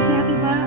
sehat ya Pak.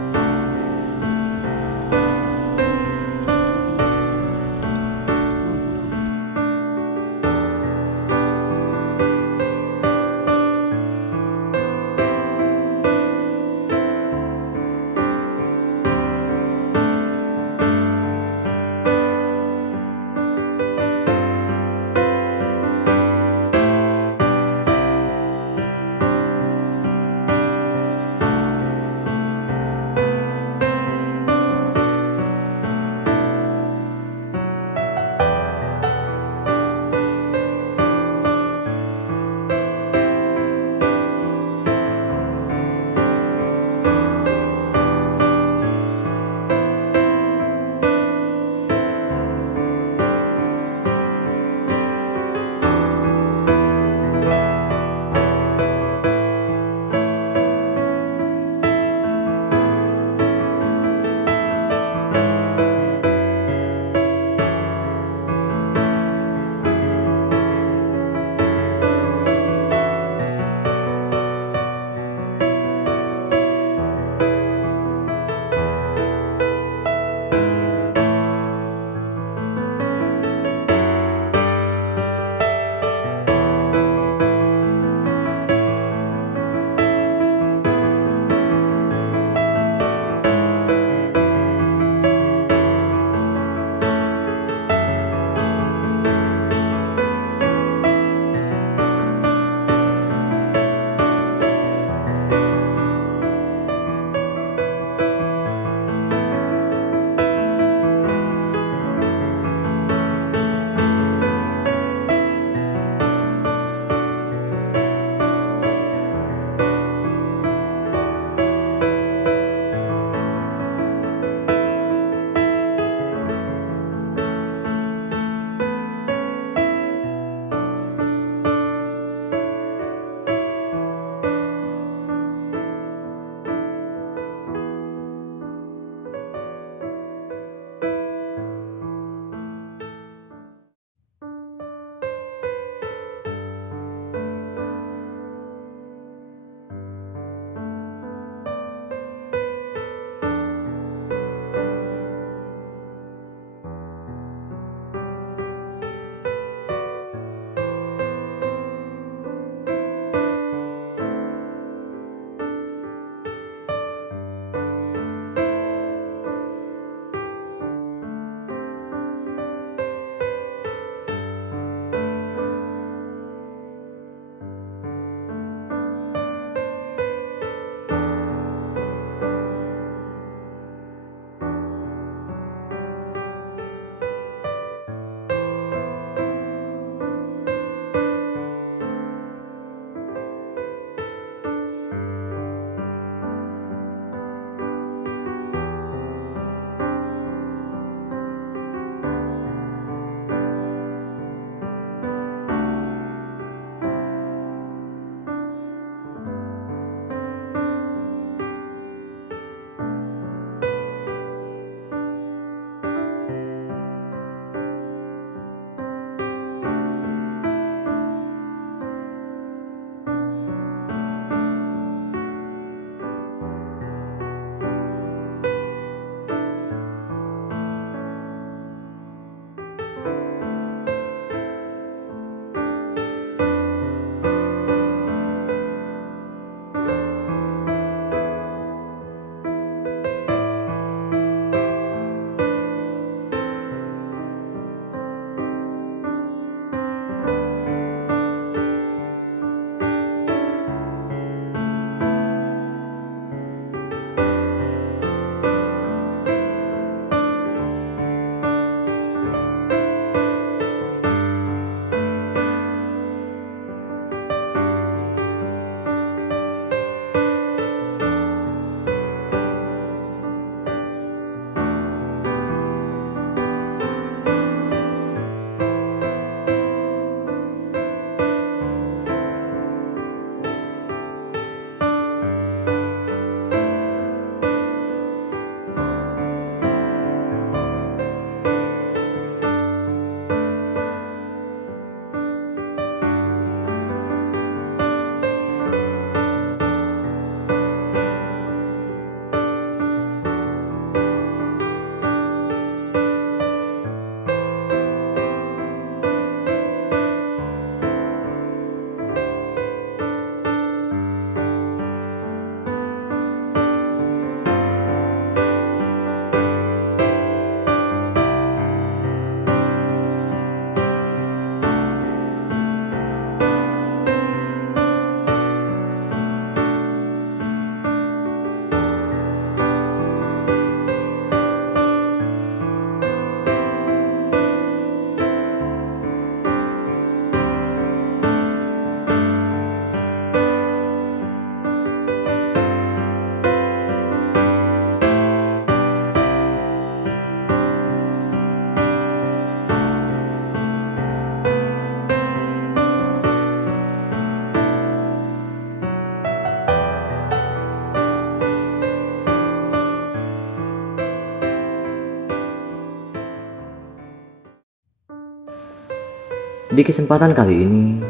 Di kesempatan kali ini,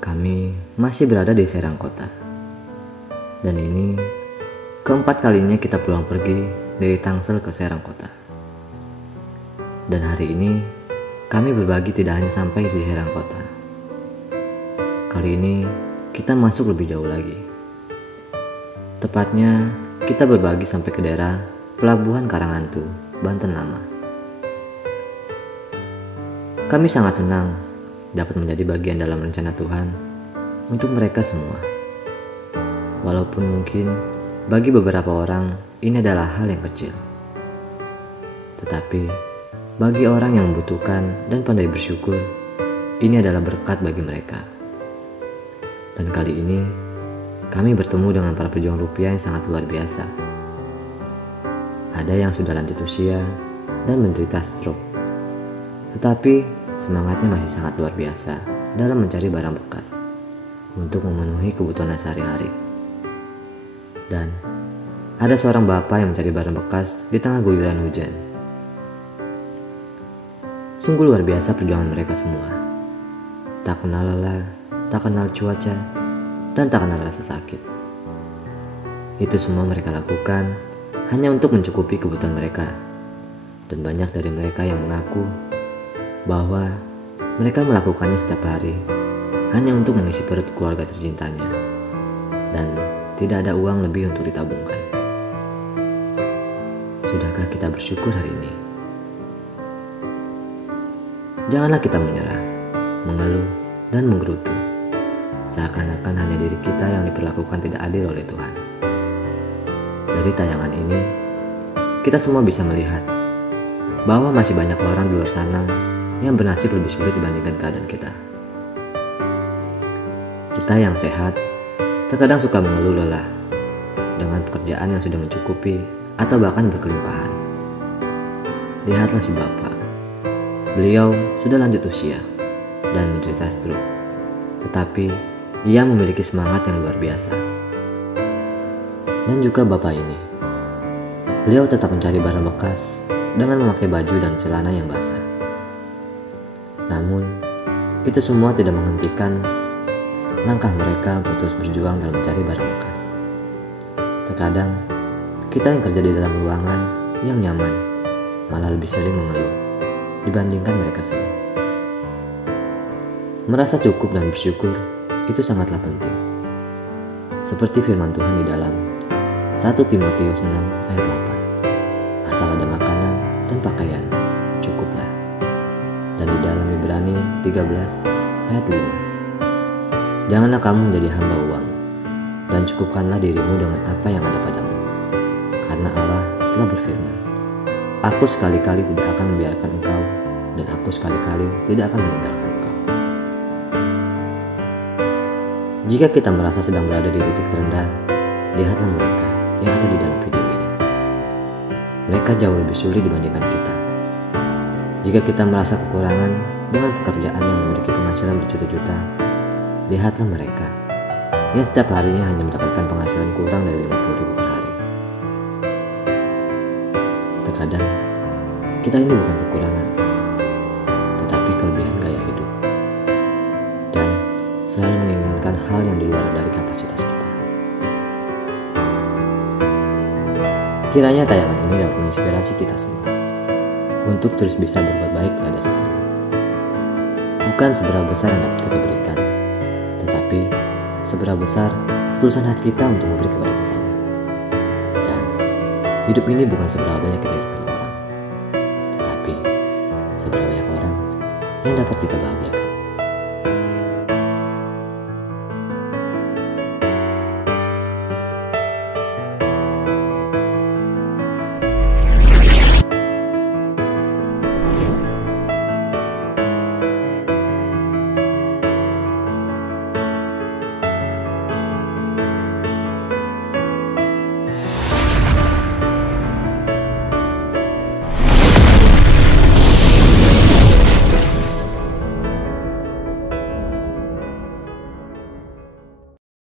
kami masih berada di Serang Kota. Dan ini keempat kalinya kita pulang pergi dari Tangsel ke Serang Kota. Dan hari ini kami berbagi tidak hanya sampai di Serang Kota. Kali ini kita masuk lebih jauh lagi. Tepatnya kita berbagi sampai ke daerah Pelabuhan Karanghantu, Banten Lama. Kami sangat senang dapat menjadi bagian dalam rencana Tuhan untuk mereka semua. Walaupun mungkin bagi beberapa orang ini adalah hal yang kecil. Tetapi bagi orang yang membutuhkan dan pandai bersyukur, ini adalah berkat bagi mereka. Dan kali ini kami bertemu dengan para pejuang rupiah yang sangat luar biasa. Ada yang sudah lanjut usia dan menderita stroke. Tetapi semangatnya masih sangat luar biasa dalam mencari barang bekas untuk memenuhi kebutuhan sehari-hari. Dan ada seorang bapak yang mencari barang bekas di tengah guyuran hujan. Sungguh luar biasa perjuangan mereka semua. Tak kenal lelah, tak kenal cuaca, dan tak kenal rasa sakit. Itu semua mereka lakukan hanya untuk mencukupi kebutuhan mereka. Dan banyak dari mereka yang mengaku bahwa mereka melakukannya setiap hari hanya untuk mengisi perut keluarga tercintanya, dan tidak ada uang lebih untuk ditabungkan. Sudahkah kita bersyukur hari ini? Janganlah kita menyerah, mengeluh, dan menggerutu, seakan-akan hanya diri kita yang diperlakukan tidak adil oleh Tuhan. Dari tayangan ini, kita semua bisa melihat bahwa masih banyak orang di luar sana yang bernasib lebih sulit dibandingkan keadaan kita. Kita yang sehat terkadang suka mengeluh lelah dengan pekerjaan yang sudah mencukupi atau bahkan berkelimpahan. Lihatlah si bapak. Beliau sudah lanjut usia dan menderita stroke, tetapi ia memiliki semangat yang luar biasa. Dan juga bapak ini, beliau tetap mencari barang bekas dengan memakai baju dan celana yang basah. Namun, itu semua tidak menghentikan langkah mereka untuk terus berjuang dalam mencari barang bekas. Terkadang, kita yang kerja di dalam ruangan yang nyaman malah lebih sering mengeluh dibandingkan mereka semua. Merasa cukup dan bersyukur itu sangatlah penting. Seperti firman Tuhan di dalam 1 Timotius 6 ayat 8. Asal ada makanan dan pakaian, cukuplah. Dan di dalam Ibrani 13 ayat 5. Janganlah kamu menjadi hamba uang, dan cukupkanlah dirimu dengan apa yang ada padamu. Karena Allah telah berfirman, Aku sekali-kali tidak akan membiarkan engkau, dan aku sekali-kali tidak akan meninggalkan engkau. Jika kita merasa sedang berada di titik terendah, lihatlah mereka yang ada di dalam video ini. Mereka jauh lebih sulit dibandingkan kita. Jika kita merasa kekurangan dengan pekerjaan yang memiliki penghasilan berjuta-juta, lihatlah mereka yang setiap harinya hanya mendapatkan penghasilan kurang dari 50.000 per hari. Terkadang kita ini bukan kekurangan, tetapi kelebihan gaya hidup, dan selalu menginginkan hal yang di luar dari kapasitas kita. Kiranya tayangan ini dapat menginspirasi kita semua untuk terus bisa berbuat baik terhadap sesama. Bukan seberapa besar yang dapat kita berikan, tetapi seberapa besar ketulusan hati kita untuk memberi kepada sesama. Dan hidup ini bukan seberapa banyak kita dikenal orang, tetapi seberapa banyak orang yang dapat kita bahagiakan.